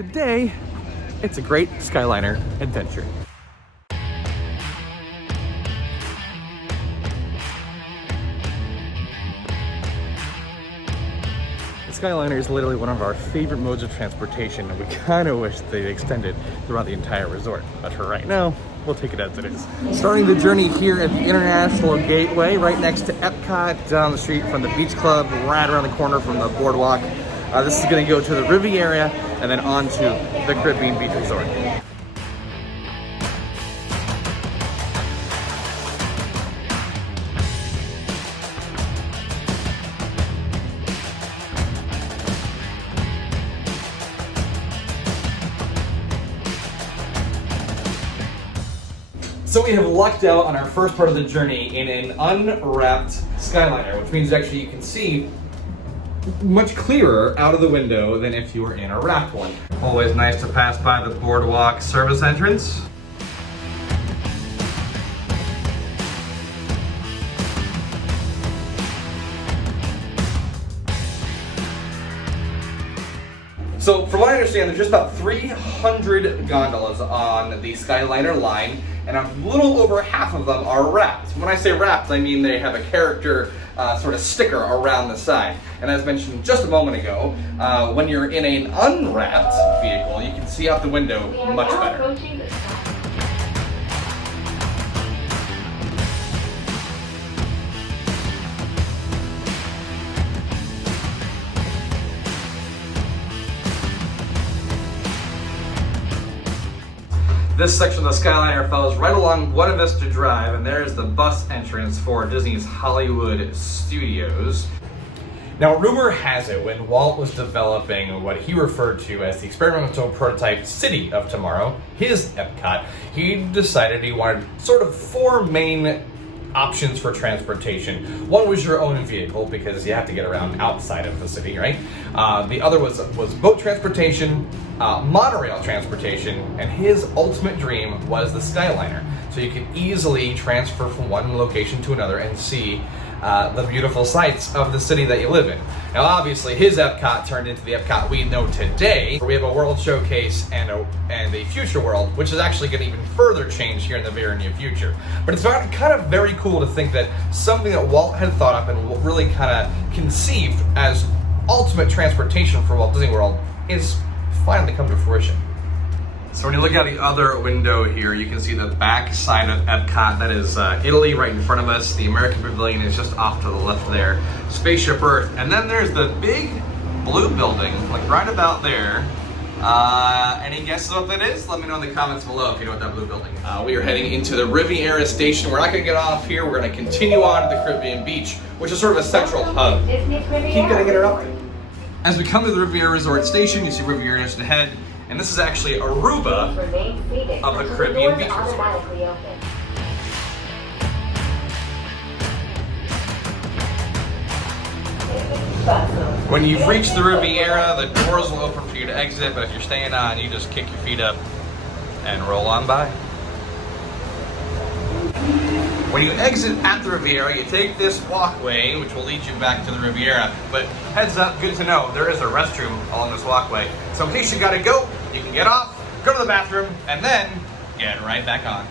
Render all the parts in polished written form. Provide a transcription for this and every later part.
Today, it's a great Skyliner adventure. The Skyliner is literally one of our favorite modes of transportation, and we kind of wish they'd extended throughout the entire resort. But for right now, we'll take it as it is. Starting the journey here at the International Gateway, right next to Epcot, down the street from the Beach Club, right around the corner from the boardwalk. This is going to go to the Riviera and then on to the Caribbean Beach Resort. So we have lucked out on our first part of the journey in an unwrapped Skyliner, which means actually you can see much clearer out of the window than if you were in a wrapped one. Always nice to pass by the boardwalk service entrance. So from what I understand, there's just about 300 gondolas on the Skyliner line, and a little over half of them are wrapped. When I say wrapped, I mean they have a character sort of sticker around the side. And as mentioned just a moment ago, when you're in an unwrapped vehicle, you can see out the window much better. This section of the Skyliner follows right along Buena Vista Drive, and there's the bus entrance for Disney's Hollywood Studios. Now, rumor has it when Walt was developing what he referred to as the experimental prototype City of Tomorrow, his Epcot, he decided he wanted sort of four main options for transportation. One was your own vehicle, because you have to get around outside of the city, right? The other was boat transportation, monorail transportation, and his ultimate dream was the Skyliner. So you could easily transfer from one location to another and see the beautiful sights of the city that you live in. Now obviously his Epcot turned into the Epcot we know today, where we have a world showcase and a future world, which is actually going to even further change here in the very near future. But it's kind of very cool to think that something that Walt had thought up and really kind of conceived as ultimate transportation for Walt Disney World is finally come to fruition. So when you look out the other window here, you can see the back side of Epcot. That is Italy right in front of us. The American Pavilion is just off to the left there. Spaceship Earth. And then there's the big blue building, like right about there. Any guesses what that is? Let me know in the comments below if you know what that blue building is. We are heading into the Riviera station. We're not going to get off here. We're going to continue on to the Caribbean Beach, which is sort of a central hub. Keep getting interrupted. As we come to the Riviera Resort Station, you see Riviera just ahead. And this is actually Aruba of the Caribbean Beach Resort. When you've reached the Riviera, the doors will open for you to exit, but if you're staying on, you just kick your feet up and roll on by. When you exit at the Riviera, you take this walkway, which will lead you back to the Riviera. But heads up, good to know, there is a restroom along this walkway. So in case you gotta go, you can get off, go to the bathroom, and then get right back on.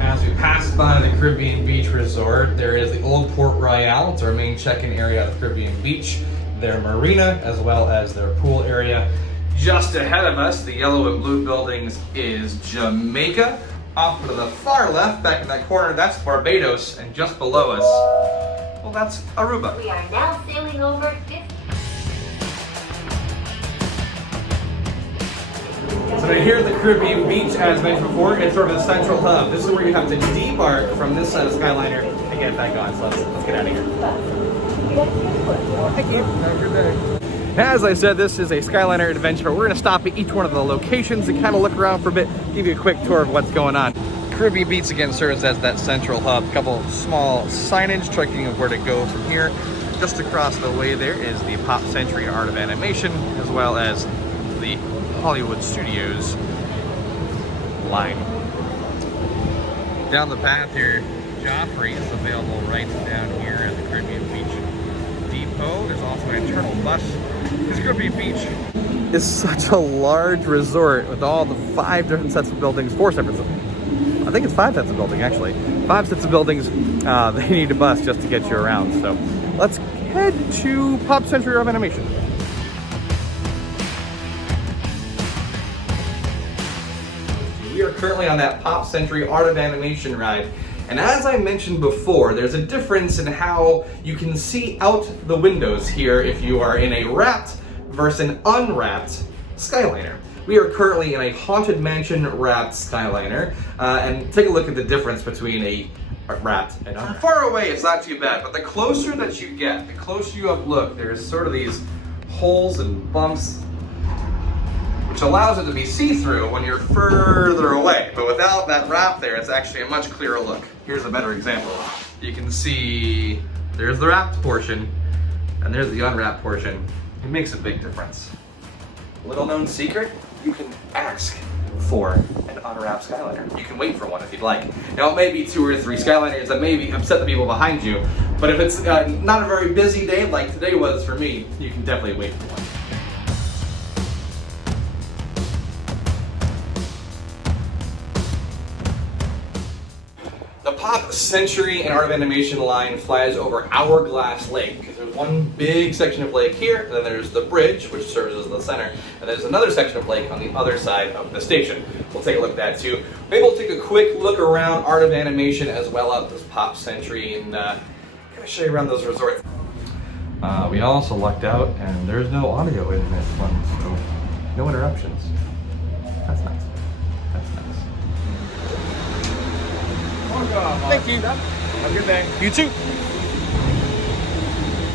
As we pass by the Caribbean Beach Resort, there is the Old Port Royale. It's our main check-in area at the Caribbean Beach. Their marina, as well as their pool area. Just ahead of us, the yellow and blue buildings, is Jamaica. Off to the far left, back in that corner, that's Barbados. And just below us, well, that's Aruba. We are now sailing over So here at the Caribbean Beach, as mentioned before, it's sort of a central hub. This is where you have to debark from this side of Skyliner and get back on. So let's get out of here. Thank you. Have a good day. As I said, this is a Skyliner adventure. We're going to stop at each one of the locations and kind of look around for a bit, give you a quick tour of what's going on. Caribbean Beach again serves as that central hub. A couple small signage tracking of where to go from here. Just across the way there is the Pop Century Art of Animation, as well as the Hollywood Studios line. Down the path here, Joffrey is available right down here. also an internal bus. This Grippy Beach is such a large resort with all the 5 different sets of buildings, 4 separate sets. I think it's 5 sets of buildings actually. 5 sets of buildings they need a bus just to get you around. So let's head to Pop Century of Animation. We are currently on that Pop Century Art of Animation ride. And as I mentioned before, there's a difference in how you can see out the windows here if you are in a wrapped versus an unwrapped Skyliner. We are currently in a Haunted Mansion wrapped Skyliner, and take a look at the difference between a wrapped and unwrapped. From far away, it's not too bad, but the closer that you get, the closer you up look, there's sort of these holes and bumps, which allows it to be see-through when you're further away. But without that wrap there, it's actually a much clearer look. Here's a better example. You can see there's the wrapped portion, and there's the unwrapped portion. It makes a big difference. Little known secret, you can ask for an unwrapped Skyliner. You can wait for one if you'd like. Now it may be 2 or 3 Skyliners that maybe upset the people behind you, but if it's not a very busy day like today was for me, you can definitely wait for one. The Pop Century and Art of Animation line flies over Hourglass Lake, because there's one big section of lake here, and then there's the bridge, which serves as the center, and there's another section of lake on the other side of the station. We'll take a look at that too. Maybe we'll take a quick look around Art of Animation as well as this Pop Century, and kind of show you around those resorts. We also lucked out, and there's no audio in this one, so no interruptions. That's nice. That's nice. Thank you. Have a good day. You too.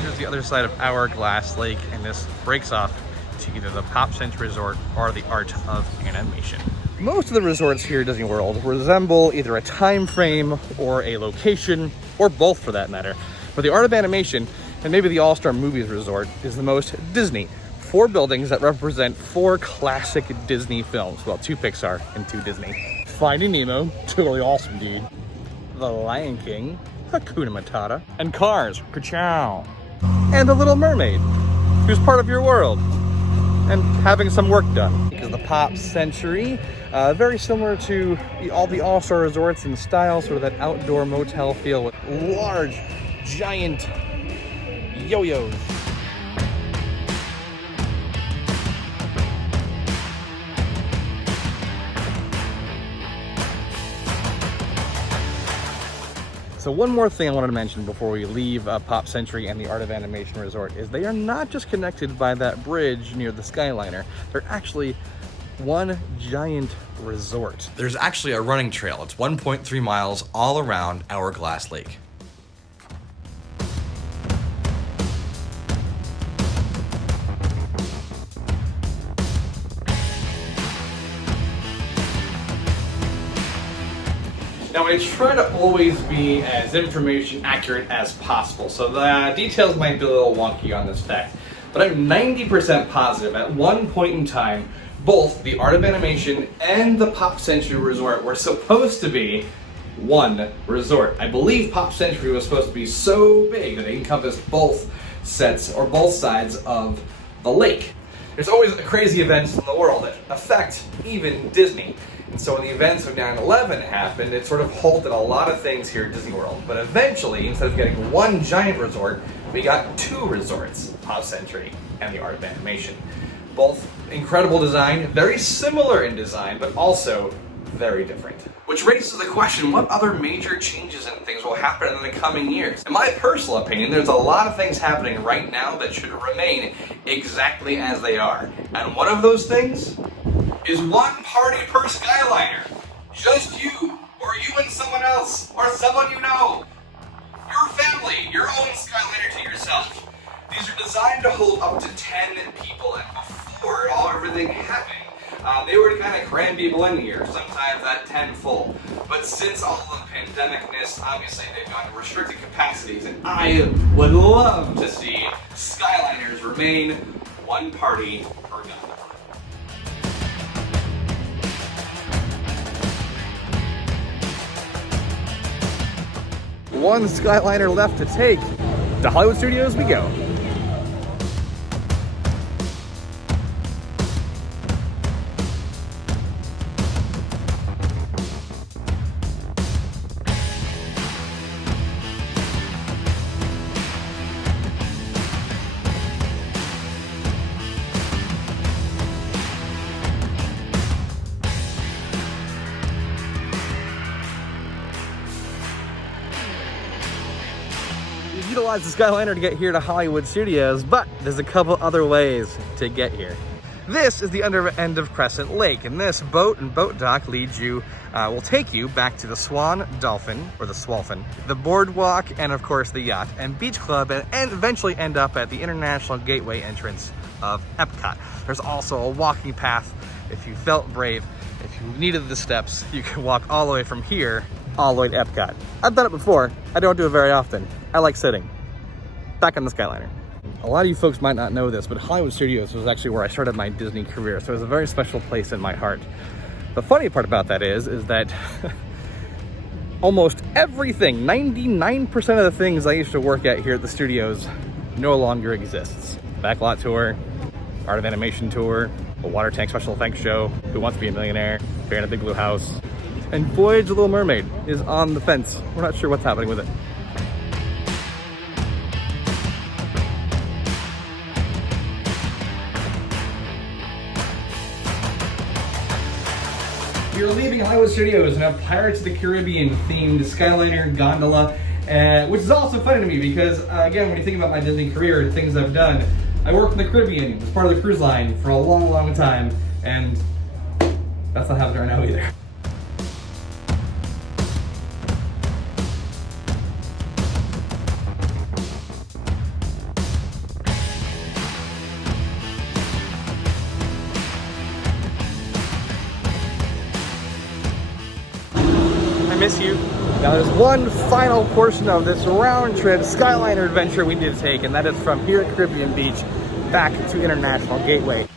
Here's the other side of Hourglass Lake, and this breaks off to either the Pop Century Resort or the Art of Animation. Most of the resorts here at Disney World resemble either a time frame or a location, or both for that matter. But the Art of Animation, and maybe the All-Star Movies Resort, is the most Disney. 4 buildings that represent 4 classic Disney films. Well, 2 Pixar and 2 Disney. Finding Nemo, totally awesome, dude. The Lion King, Hakuna Matata, and Cars, ka-chow. And The Little Mermaid, who's part of your world and having some work done. Because the Pop Century, very similar to all the All-Star resorts in style, sort of that outdoor motel feel with large, giant yo-yos. So one more thing I wanted to mention before we leave Pop Century and the Art of Animation Resort is they are not just connected by that bridge near the Skyliner. They're actually one giant resort. There's actually a running trail. It's 1.3 miles all around Hourglass Lake. Now I try to always be as information accurate as possible, so the details might be a little wonky on this fact, but I'm 90% positive at one point in time, both the Art of Animation and the Pop Century Resort were supposed to be one resort. I believe Pop Century was supposed to be so big that it encompassed both sets or both sides of the lake. There's always crazy events in the world that affect even Disney. And so when the events of 9/11 happened, it sort of halted a lot of things here at Disney World. But eventually, instead of getting one giant resort, we got 2 resorts, Pop Century and the Art of Animation. Both incredible design, very similar in design, but also very different. Which raises the question, what other major changes and things will happen in the coming years? In my personal opinion, there's a lot of things happening right now that should remain exactly as they are. And one of those things is 1 party per Skyliner. Just you, or you and someone else, or someone you know. Your family, your own Skyliner to yourself. These are designed to hold up to 10 people, and before everything happened, they were to kind of cram people in here, sometimes at 10 full. But since all the pandemicness, obviously they've gone to restricted capacities, and I would love to see Skyliners remain 1 party per guy. One Skyliner left to take. To Hollywood Studios we go. You utilize the Skyliner to get here to Hollywood Studios, but there's a couple other ways to get here. This is the under end of Crescent Lake, and this boat and boat dock leads you, will take you back to the Swan Dolphin, or the Swalfin, the boardwalk, and of course the yacht and beach club, and eventually end up at the International Gateway entrance of Epcot. There's also a walking path. If you felt brave, if you needed the steps, you can walk all the way from here, all the way to Epcot. I've done it before. I don't do it very often. I like sitting. Back on the Skyliner. A lot of you folks might not know this, but Hollywood Studios was actually where I started my Disney career, so it was a very special place in my heart. The funny part about that is that almost everything, 99% of the things I used to work at here at the studios no longer exists. Backlot tour, Art of Animation tour, a water tank special effects show, Who Wants to Be a Millionaire, Bear in a Big Blue House, and Voyage of the Little Mermaid is on the fence. We're not sure what's happening with it. We are leaving Hollywood Studios in a Pirates of the Caribbean themed Skyliner gondola, which is also funny to me because, again, when you think about my Disney career, things I've done, I worked in the Caribbean as part of the cruise line for a long, long time, and that's not happening right now either. Miss you. Now there's one final portion of this round trip Skyliner adventure we need to take, and that is from here at Caribbean Beach back to International Gateway.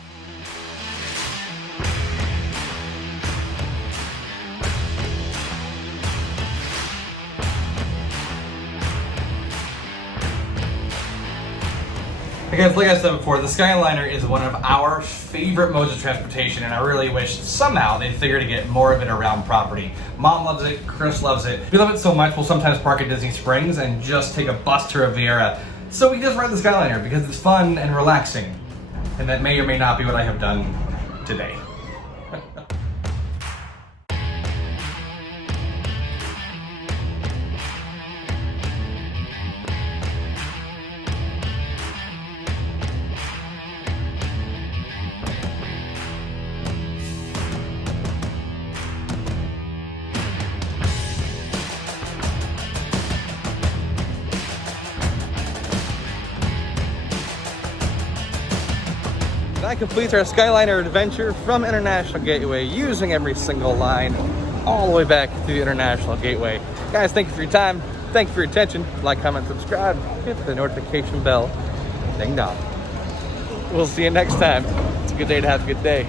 Hey guys, like I said before, the Skyliner is one of our favorite modes of transportation, and I really wish somehow they'd figure to get more of it around property. Mom loves it, Chris loves it. We love it so much, we'll sometimes park at Disney Springs and just take a bus to Riviera. So we just ride the Skyliner because it's fun and relaxing. And that may or may not be what I have done today. That completes our Skyliner adventure from International Gateway, using every single line all the way back to the International Gateway. Guys, thank you for your time. Thank you for your attention. Like, comment, subscribe, hit the notification bell. Ding dong. We'll see you next time. It's a good day to have a good day.